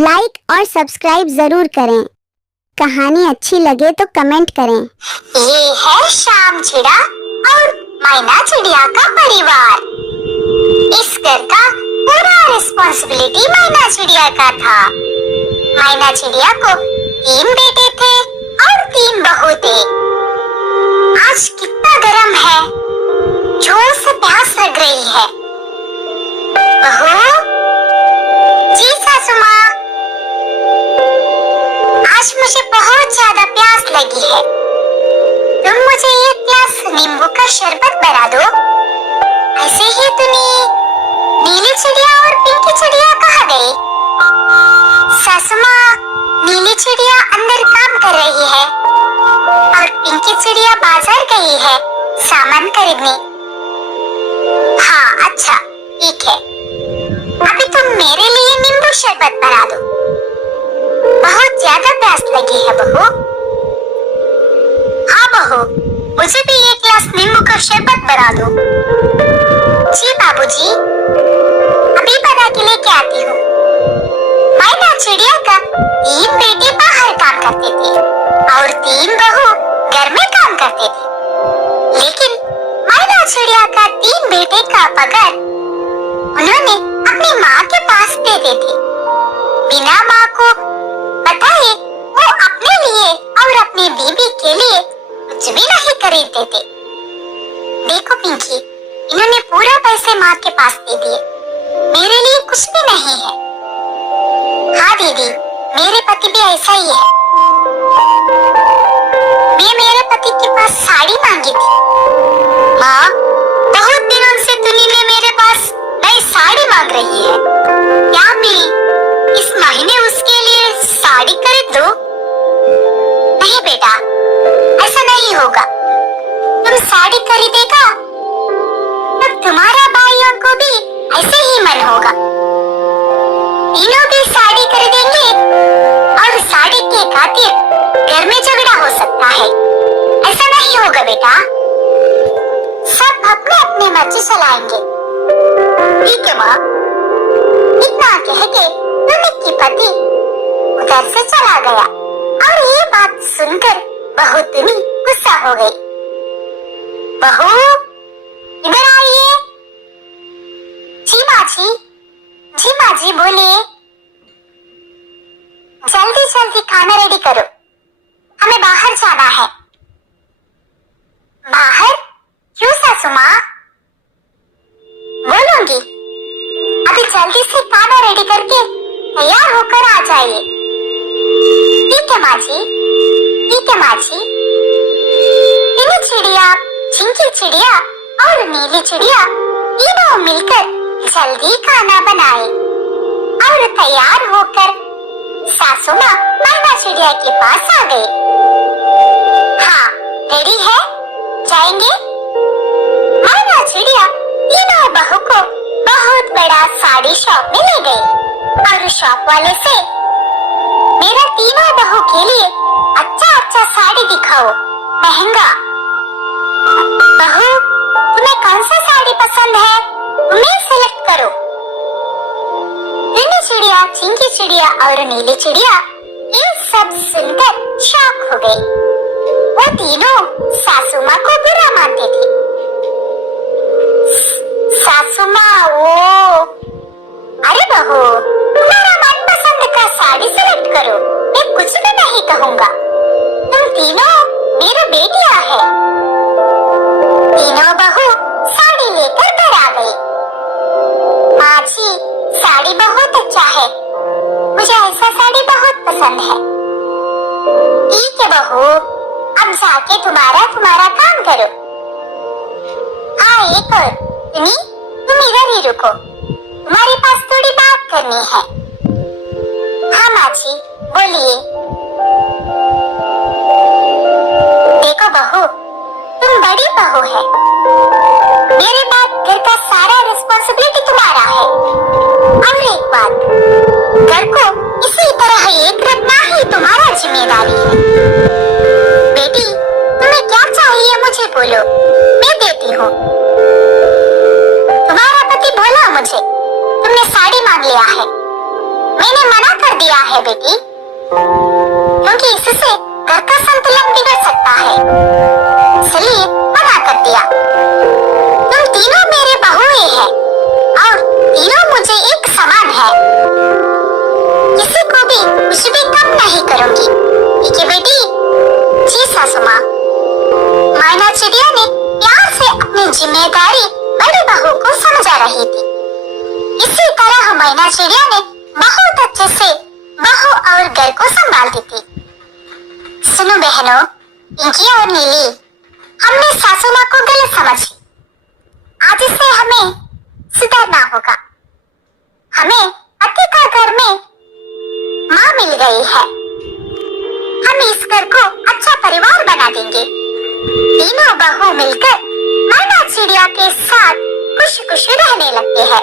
Like और subscribe जरूर करें। कहानी अच्छी लगे तो कमेंट करें। ये है शाम चिड़ा और मैना चिड़िया का परिवार। इस घर का पूरा रिस्पॉन्सिबिलिटी मैना चिड़िया का था। मैना चिड़िया को 3 बेटे थे और 3 बहू थे। आज कितना गर्म है, जोर से प्यास लग रही है। बहू जी सासू माँ, आज मुझे बहुत ज्यादा प्यास लगी है। तुम मुझे एक गिलास नींबू का शरबत बना दो। ऐसे ही नीली चिड़िया और पिंकी चिड़िया कहाँ गई? सासू माँ, नीली चिड़िया अंदर काम कर रही है और पिंकी चिड़िया बाजार गई है सामान खरीदने। हाँ अच्छा ठीक है, अभी तुम मेरे लिए नींबू शरबत बना दो। बहुत ज्यादा प्यास लगी है बहू। हाँ बहू, मुझे भी एक गिलास नींबू का शरबत बना दो। जी बाबूजी, अभी बना के लेके आती हूँ। मैना चिड़िया का 3 बेटे बाहर काम करते थे और 3 बहू घर में काम करते थे। लेकिन मैना चिड़िया का 3 बेटे का पगार उन्होंने अपनी माँ के पास दे देते। बिना माँ को बताए वो अपने लिए और अपनी बीबी के लिए कुछ भी नहीं खरीदते थे। देखो पिंकी, इन्होंने पूरा पैसे माँ के पास दे दिए, मेरे लिए कुछ भी नहीं है। हाँ दीदी, मेरे पति भी ऐसा ही है। मैं मेरे पति के पास साड़ी मांगी थी। माँ, बहुत दिनों से तुनी ने मेरे पास नई साड़ी मांग रही है, क्या मैं इस महीने उसके लिए साड़ी खरीद दूं? नहीं बेटा, ऐसा नहीं होगा। तुम साड़ी खरीदेगा तब तुम्हारा भाइयों को भी ऐसे ही मन होगा। तीनों भी साड़ी खरीदेंगे और साड़ी के खातिर घर में झगड़ा हो सकता है। ऐसा नहीं होगा बेटा, सब अपने अपने मर्जी चलाएंगे। ठीक है माँ। इतना कह के तुनी की पति उधर से चला गया और ये बात सुनकर बहू तुनी गुस्सा हो गई। बहू इधर आइए। जी माँ जी, जी माँ जी बोलिए। जल्दी जल्दी खाना रेडी करो, हमें बाहर जाना है। बाहर क्यों सासू माँ? बोलूंगी, अभी जल्दी से खाना रेडी करके तैयार होकर आ जाइए। ठीक है माँ जी, ठीक है माँ जी। पिंकी चिड़िया, चिंकी चिड़िया और नीली चिड़िया तीनों मिलकर जल्दी खाना बनाए और तैयार होकर सासू माँ मैना चिड़िया के पास आ गई। हाँ रेडी है, जाएंगे? मैना चिड़िया तीनों बहू को बहुत बड़ा साड़ी शॉप में ले गई और शॉप वाले से मेरा तीनों बहू के लिए अच्छा अच्छा साड़ी दिखाओ, महंगा। बहू तुम्हें कौन सा साड़ी पसंद है, तुम्हें सेलेक्ट करो। पिंकी चिड़िया, चिंकी चिड़िया और नीली चिड़िया ये सब सुनकर शॉक हो गई। वो तीनों सासू माँ को बुरा मानते थे। सासू माँ वो, अरे बहू तुम्हारा मनपसंद का साड़ी सेलेक्ट करो, मैं कुछ भी नहीं कहूँगा। तुम तीनों मेरा बेटियाँ है। तीनों बहू साड़ी लेकर घर आ गई। माँ जी साड़ी बहुत अच्छा है, मुझे ऐसा साड़ी बहुत पसंद है। ठीक है बहू, अब जाके तुम्हारा काम करो। हाँ एक और, सुनी तुम इधर ही रुको, तुम्हारे पास थोड़ी बात करनी है। हाँ माँ जी बोलिए। देखो बहू, तुम बड़ी बहू है, मेरे बाद घर का सारा रिस्पॉन्सिबिलिटी तुम्हारा है। और एक बात, घर को इसी तरह एक रखना ही तुम्हारा जिम्मेदारी है। बेटी तुम्हें क्या चाहिए मुझे बोलो, मैं देती हूँ। तुम्हारा पति बोला मुझे तुमने साड़ी मांग लिया है, है बेटी, क्योंकि इससे घर का संतुलन बिगड़ सकता है, इसलिए मना कर दिया। तुम तीनों मेरे बहुएं हैं और तीनों मुझे एक समान है, किसी को भी कुछ भी कम नहीं करूंगी, ठीक है बेटी? जी सासू माँ। मैना चिड़िया ने प्यार से अपनी जिम्मेदारी बड़ी बहू को समझा रही थी। इसी तरह मैना चिड़िया ने बहुत अच्छे से बहू और घर को संभालती थी। सुनो बहनों, पिंकी और नीली, हमने सासू माँ को गलत समझी। आज से हमें सुधरना होगा। हमें अति का घर में माँ मिल गई है। हम इस घर को अच्छा परिवार बना देंगे। तीनों बहू मिलकर मैना चिड़िया के साथ खुशी खुशी रहने लगते हैं।